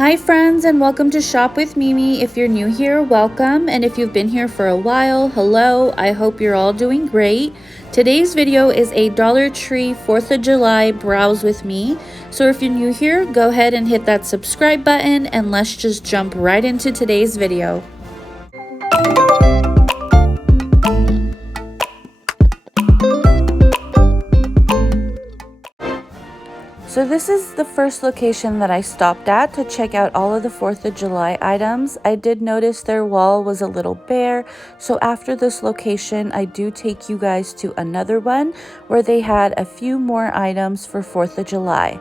Hi friends, and welcome to Shop with Mimi. If you're new here, welcome, and if you've been here for a while, hello. I hope you're all doing great. Today's video is a Dollar Tree 4th of July browse with me. So if you're new here, go ahead and hit that subscribe button and let's just jump right into today's video. So this is the first location that I stopped at to check out all of the 4th of July items. I did notice their wall was a little bare, so after this location, I do take you guys to another one where they had a few more items for 4th of July.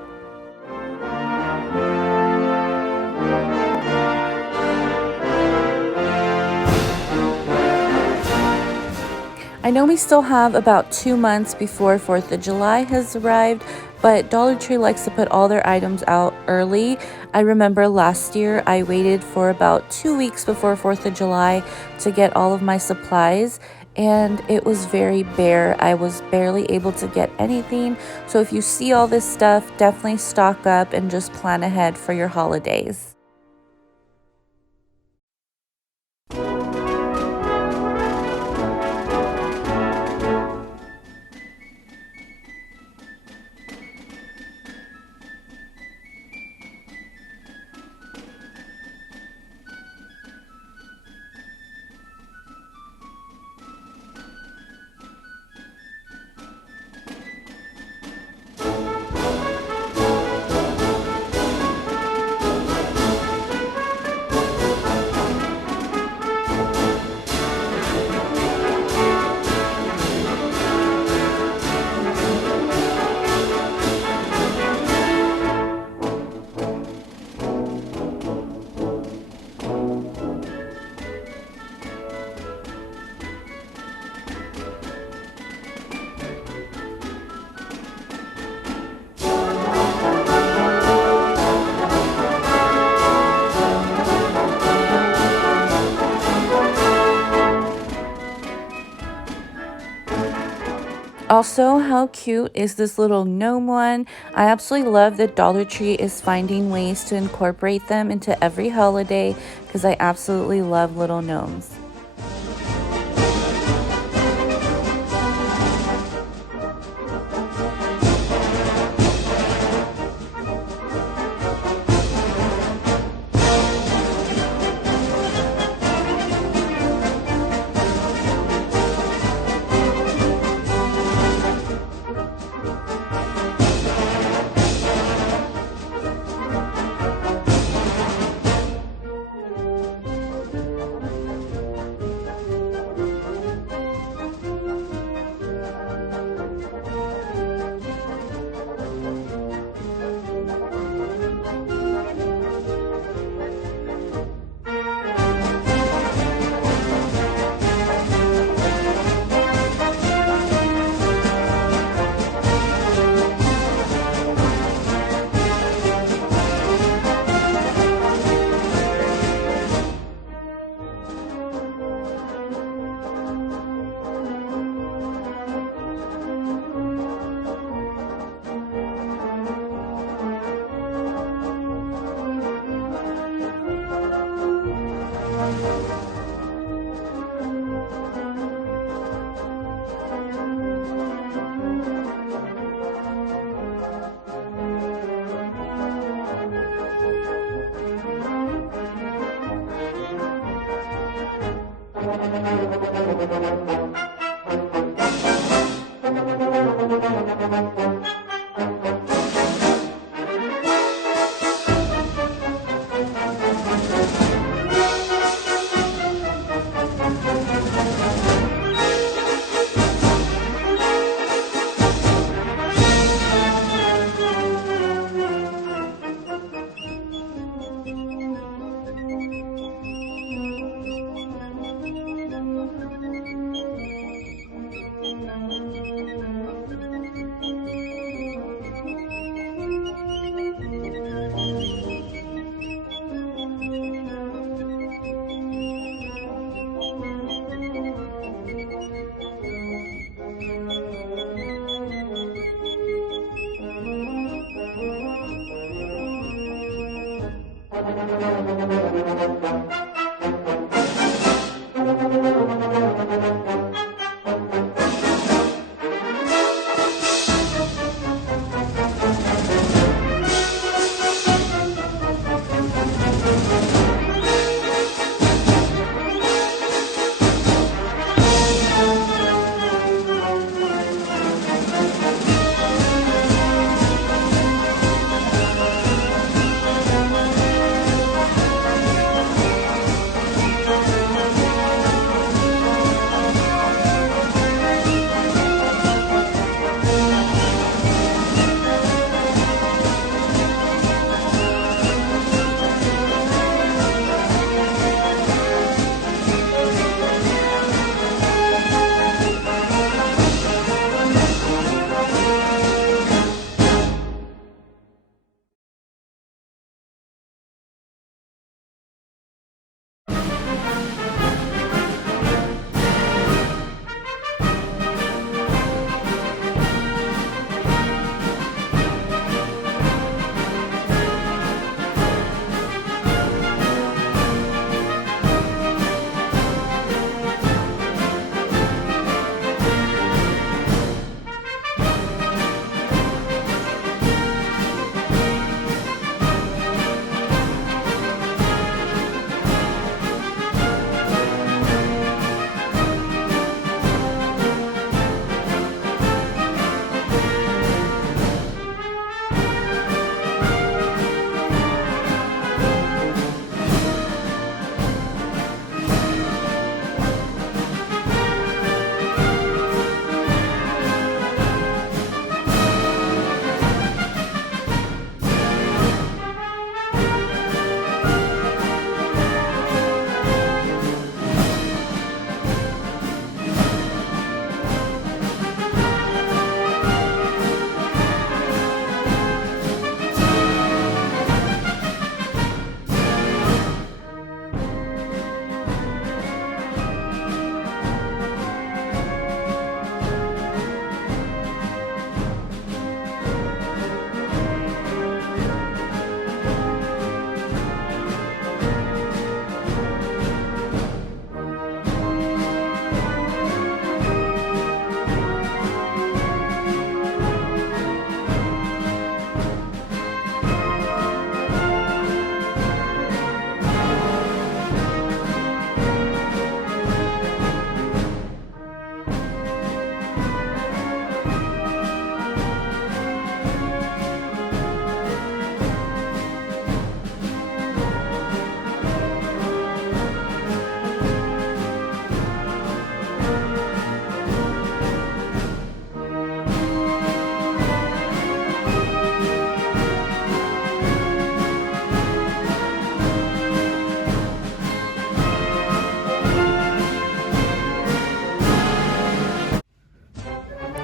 I know we still have about 2 months before 4th of July has arrived, but Dollar Tree likes to put all their items out early. I remember last year I waited for about 2 weeks before 4th of July to get all of my supplies, and it was very bare. I was barely able to get anything. So if you see all this stuff, definitely stock up and just plan ahead for your holidays. Also, how cute is this little gnome one? I absolutely love that Dollar Tree is finding ways to incorporate them into every holiday because I absolutely love little gnomes.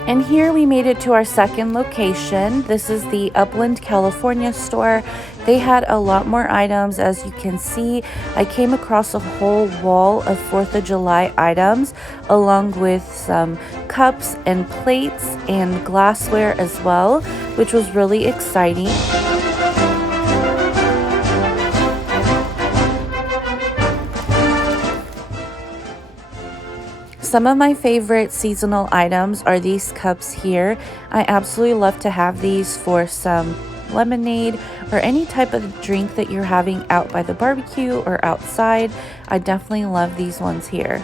And here we made it to our second location. This is the Upland, California store. They had a lot more items. As you can see, I came across a whole wall of 4th of July items, along with some cups and plates and glassware as well, which was really exciting. Some of my favorite seasonal items are these cups here. I absolutely love to have these for some lemonade or any type of drink that you're having out by the barbecue or outside. I definitely love these ones here.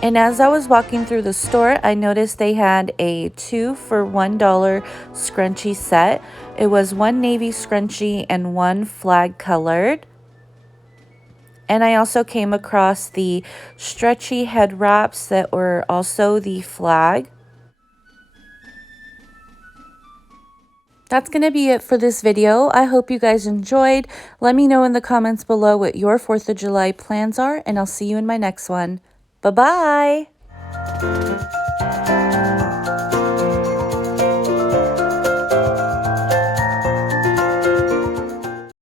And as I was walking through the store, I noticed they had a 2 for $1 scrunchie set. It was one navy scrunchie and one flag colored. And I also came across the stretchy head wraps that were also the flag. That's going to be it for this video. I hope you guys enjoyed. Let me know in the comments below what your 4th of July plans are, and I'll see you in my next one. Bye-bye!